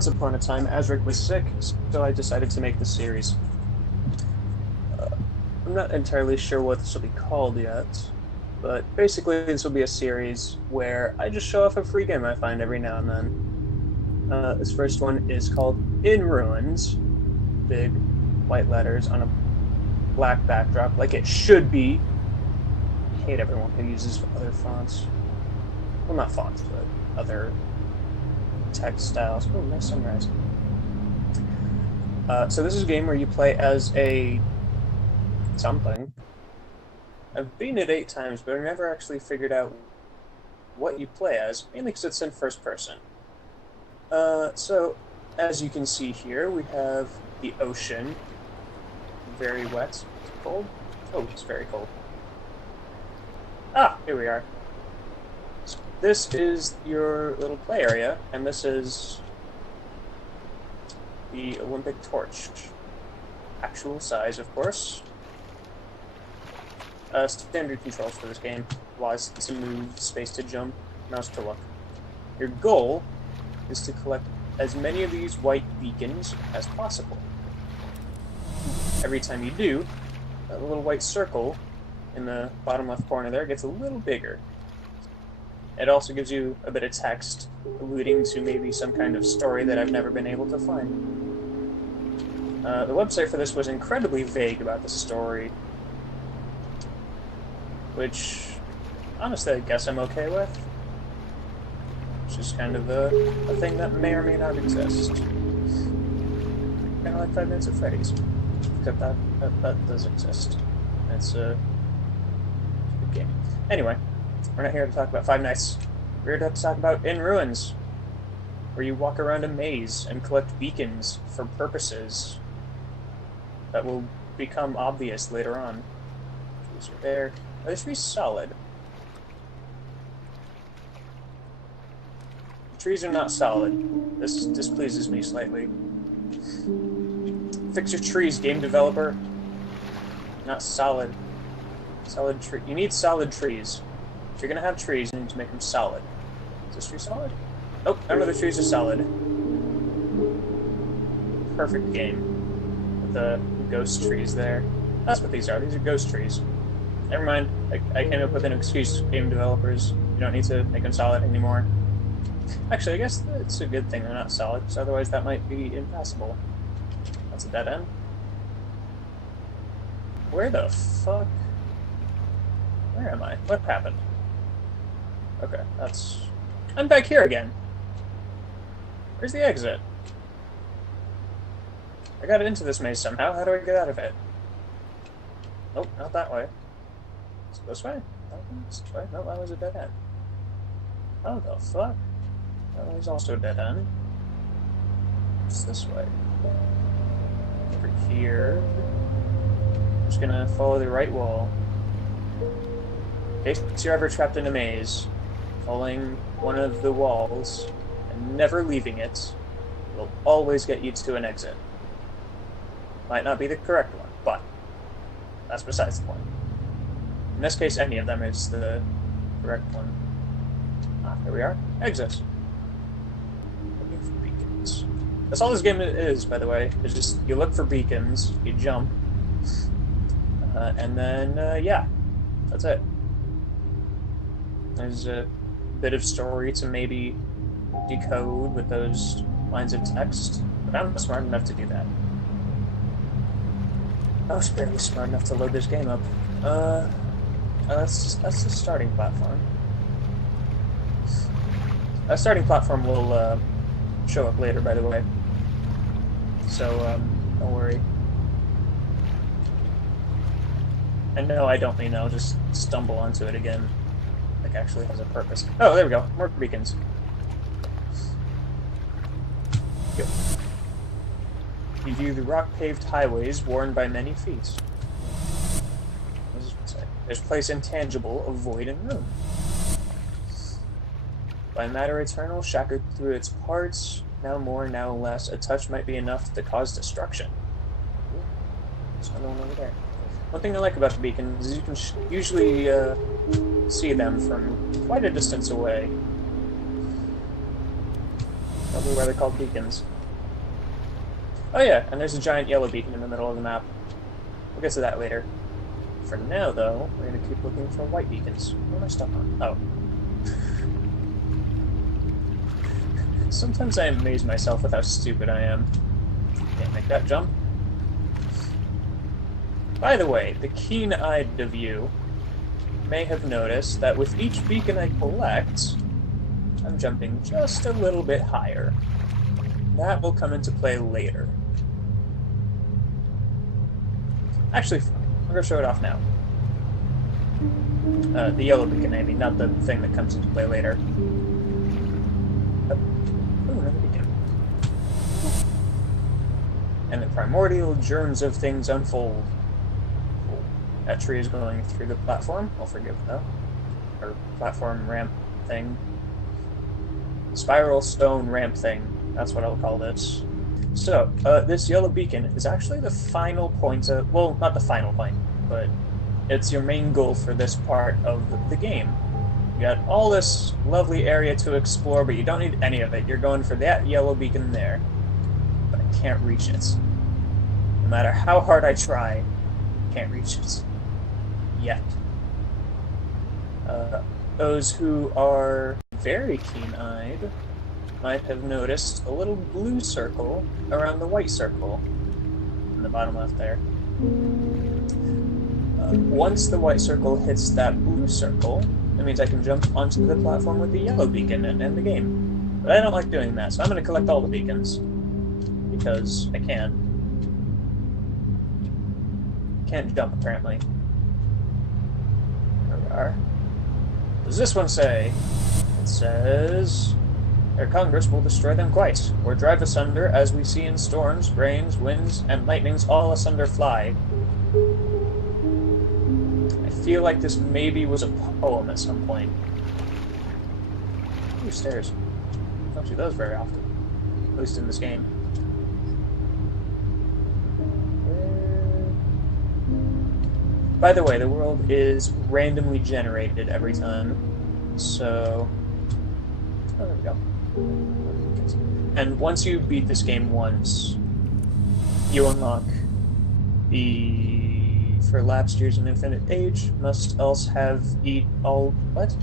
Once upon a time, Azric was sick, so I decided to make this series. I'm not entirely sure what this will be called yet, but basically this will be a series where I just show off a free game I find every now and then. This first one is called In Ruins, big white letters on a black backdrop, like it should be. I hate everyone who uses other fonts. Well, not fonts, but other text styles. Oh, nice sunrise. So this is a game where you play as a something. I've beaten it 8 times, but I've never actually figured out what you play as, mainly because it's in first person. So, as you can see here, we have the ocean. Very wet. It's cold? Oh, it's very cold. Ah, here we are. So this is your little play area, and this is the Olympic torch. Actual size, of course. Standard controls for this game. Y to move, space to jump, mouse to look. Your goal is to collect as many of these white beacons as possible. Every time you do, that little white circle in the bottom left corner there gets a little bigger. It also gives you a bit of text alluding to maybe some kind of story that I've never been able to find. The website for this was incredibly vague about the story, which, honestly, I guess I'm okay with. It's just kind of a thing that may or may not exist. Kind of like 5 Nights at Freddy's. Except that does exist. It's a good game. Anyway, we're not here to talk about Five Nights. We're here to talk about In Ruins, where you walk around a maze and collect beacons for purposes that will become obvious later on. Trees are there. Are the trees solid? The trees are not solid. This displeases me slightly. Fix your trees, game developer. Not solid. Solid tree. You need solid trees. If you're gonna have trees, you need to make them solid. Is this tree solid? Nope, none of the trees are solid. Perfect game. With the ghost trees there. That's what these are. These are ghost trees. Never mind. I came up with an excuse, game developers. You don't need to make them solid anymore. Actually, I guess it's a good thing they're not solid, because otherwise that might be impassable. That's a dead end. Where the fuck? Where am I? What happened? Okay, that's... I'm back here again! Where's the exit? I got into this maze somehow. How do I get out of it? Nope, not that way. Is it this way? This way? No, that was a dead end. How the fuck? That was also a dead end. It's this way. Over here. I'm just gonna follow the right wall. In case you're ever trapped in a maze, following one of the walls and never leaving it will always get you to an exit. Might not be the correct one, but that's besides the point. In this case, any of them is the correct one. Ah, here we are. Exit. Looking for beacons. That's all this game is, by the way. It's just, you look for beacons, you jump, and then, yeah, that's it. There's a bit of story to maybe decode with those lines of text, but I'm not smart enough to do that. I was barely smart enough to load this game up. That's the starting platform. That starting platform will show up later, by the way. So, don't worry. And no, I don't mean I'll just stumble onto it again. Like, actually has a purpose. Oh, there we go. More beacons. Go. You view the rock-paved highways worn by many feet. What does it say? There's place intangible of void and room. By matter eternal, shattered through its parts, now more, now less, a touch might be enough to cause destruction. Ooh, there's another one over there. One thing I like about the beacons is you can usually see them from quite a distance away. Probably why they're called beacons. Oh yeah, and there's a giant yellow beacon in the middle of the map. We'll get to that later. For now, though, we're going to keep looking for white beacons. What am I stuck on? Oh. Sometimes I amaze myself with how stupid I am. Can't make that jump. By the way, the keen-eyed of you may have noticed that with each beacon I collect, I'm jumping just a little bit higher. That will come into play later. Actually, I'm going to show it off now. The yellow beacon, I mean, not the thing that comes into play later. Oh, another beacon. And the primordial germs of things unfold. That tree is going through the platform. I'll forgive though. Or platform ramp thing. Spiral stone ramp thing. That's what I'll call this. So, this yellow beacon is actually the final point of... Well, not the final point, but it's your main goal for this part of the game. You got all this lovely area to explore, but you don't need any of it. You're going for that yellow beacon there. But I can't reach it. No matter how hard I try, I can't reach it. Yet. Those who are very keen-eyed might have noticed a little blue circle around the white circle in the bottom left there. Once the white circle hits that blue circle, that means I can jump onto the platform with the yellow beacon and end the game. But I don't like doing that, so I'm going to collect all the beacons. Because I can. Can't jump, apparently. There we are. What does this one say? It says... Their Congress will destroy them quite, or drive asunder, as we see in storms, rains, winds, and lightnings all asunder fly. I feel like this maybe was a poem at some point. Ooh, stairs. Don't see those very often. At least in this game. By the way, the world is randomly generated every time, so... Oh, there we go. And once you beat this game once, you unlock the... For lapsed years in infinite age, must else have eat all... What?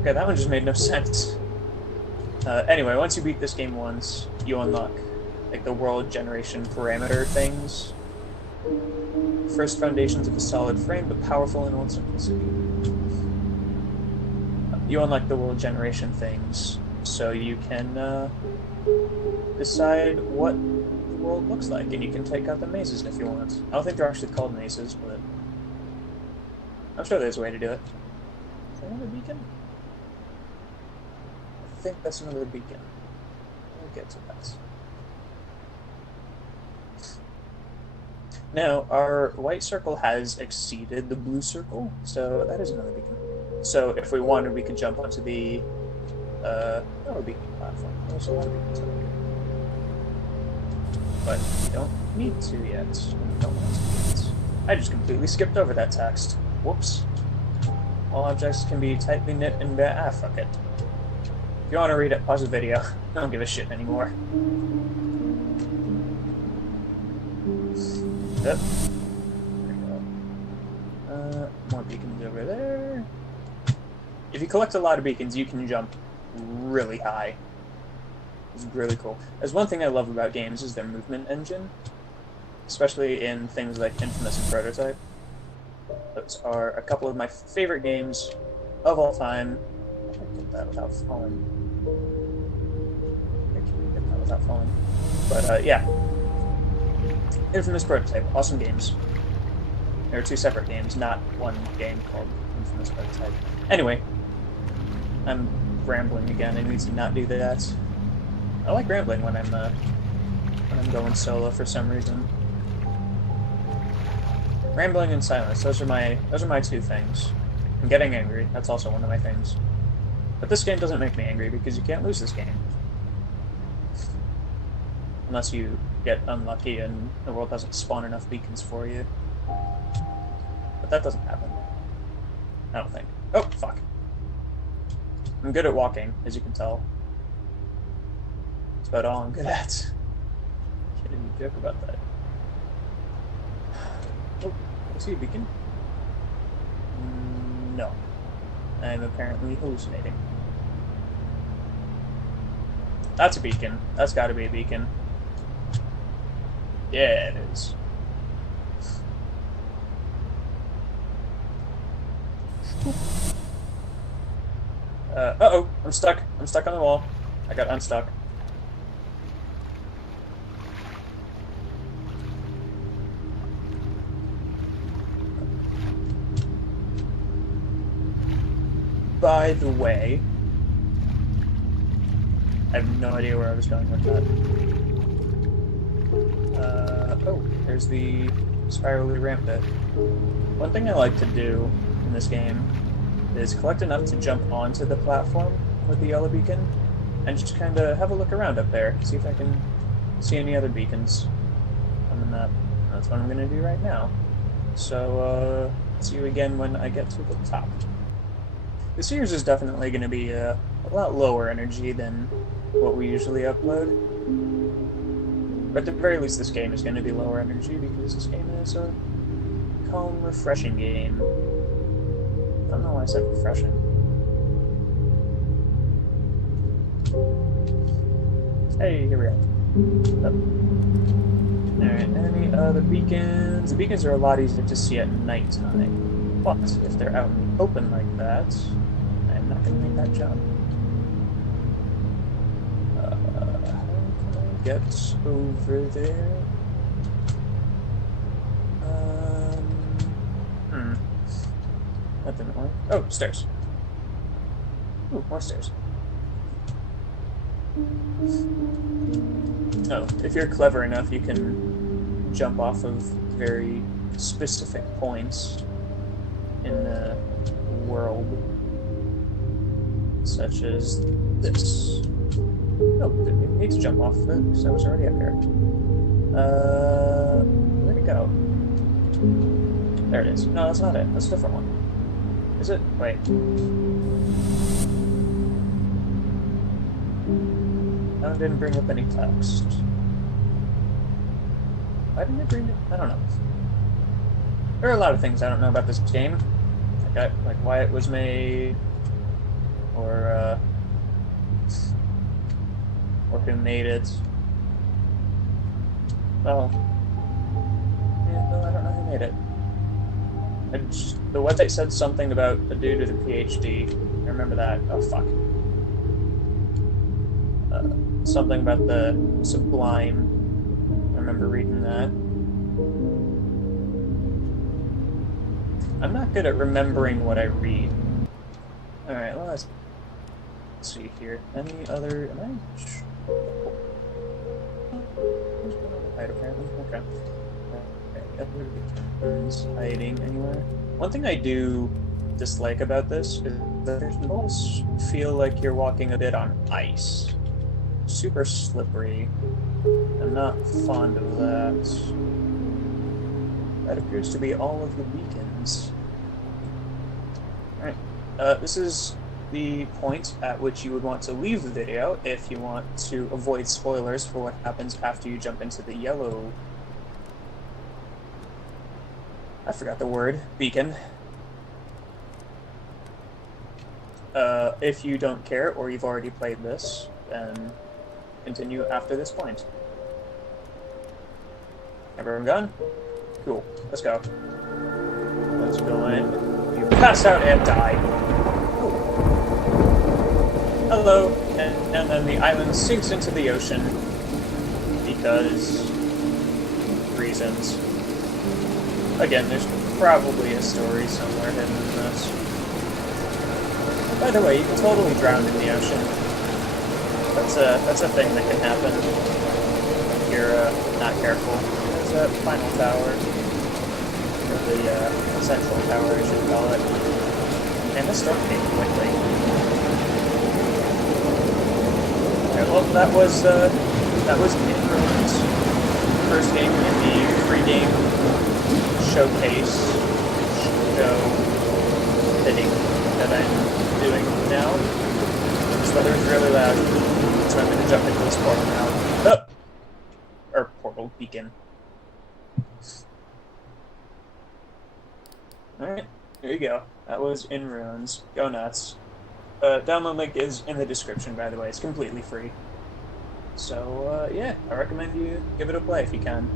Okay, that one just made no sense. Anyway, once you beat this game once, you unlock, like, the world generation parameter things. First foundations of a solid frame, but powerful in old simplicity. You unlock the world generation things, so you can decide what the world looks like, and you can take out the mazes if you want. I don't think they're actually called mazes, but I'm sure there's a way to do it. Is that another beacon? I think that's another beacon. We'll get to that. Now, our white circle has exceeded the blue circle, so that is another beacon. So if we wanted, we could jump onto the yellow beacon platform. There's a lot of beacons over here. But we don't need to yet. We don't want to yet. I just completely skipped over that text. Whoops. All objects can be tightly knit and fuck it. If you want to read it, pause the video. I don't give a shit anymore. Yep. There we go. More beacons over there. If you collect a lot of beacons, you can jump really high. It's really cool. There's one thing I love about games is their movement engine. Especially in things like Infamous and Prototype. Those are a couple of my favorite games of all time. I can get that without falling. I can get that without falling. But, yeah. Infamous Prototype, awesome games. There are two separate games, not one game called Infamous Prototype. Anyway, I'm rambling again. I need to not do that. I like rambling when I'm going solo for some reason. Rambling and silence, those are my two things. And getting angry, that's also one of my things. But this game doesn't make me angry because you can't lose this game. Unless you get unlucky and the world doesn't spawn enough beacons for you. But that doesn't happen. I don't think. Oh, fuck. I'm good at walking, as you can tell. That's about all I'm good at. Can't even joke about that. Oh, I see a beacon. No. I'm apparently hallucinating. That's a beacon. That's gotta be a beacon. Yeah, it is. Uh-oh, I'm stuck. I'm stuck on the wall. I got unstuck. By the way, I have no idea where I was going with that. Oh, there's the spirally ramp bit. One thing I like to do in this game is collect enough to jump onto the platform with the yellow beacon and just kind of have a look around up there, see if I can see any other beacons on the map. That's what I'm going to do right now. So, see you again when I get to the top. The Sears is definitely going to be a lot lower energy than what we usually upload. But at the very least, this game is going to be lower energy because this game is a calm, refreshing game. I don't know why I said refreshing. Hey, here we are. Oh. Alright, any other beacons? The beacons are a lot easier to see at nighttime. But if they're out in the open like that, I'm not going to make that jump. How can I get over there? That didn't work. Oh, stairs. Ooh, more stairs. Oh, if you're clever enough, you can jump off of very specific points in the world, such as this. Oh, didn't even need to jump off of it because I was already up here. Where'd it go? There it is. No, that's not it. That's a different one. Is it? Wait. That one didn't bring up any text. Why didn't it bring it? I don't know. There are a lot of things I don't know about this game. Like why it was made, or who made it. Well, yeah, no, I don't know who made it. The website said something about a dude with a PhD. I remember that. Oh, fuck. Something about the Sublime. I remember reading that. I'm not good at remembering what I read. Alright, well, let's see here. Any other... Am I... Right, apparently? Okay. Hiding anywhere. One thing I do dislike about this is that you almost feel like you're walking a bit on ice. Super slippery. I'm not fond of that. That appears to be all of the beacons. Alright, this is the point at which you would want to leave the video if you want to avoid spoilers for what happens after you jump into the yellow... I forgot the word. Beacon. If you don't care, or you've already played this, then continue after this point. Everyone gone? Cool. Let's go. Let's go in. You pass out and die. Ooh. Hello. And then the island sinks into the ocean. Because... reasons. Again, there's probably a story somewhere hidden in this. By the way, you can totally drown in the ocean. That's a thing that can happen if you're not careful. There's a final tower, or the central tower, I should call it. And the storm came quickly. Okay, well, that was Inroads. First game in the free game showcase show thing that I'm doing now. This weather is really loud. so I'm gonna jump into this portal now. Oh! Or portal beacon. Alright, here you go. That was In Ruins. Go nuts. Download link is in the description, by the way. It's completely free. So, yeah, I recommend you give it a play if you can.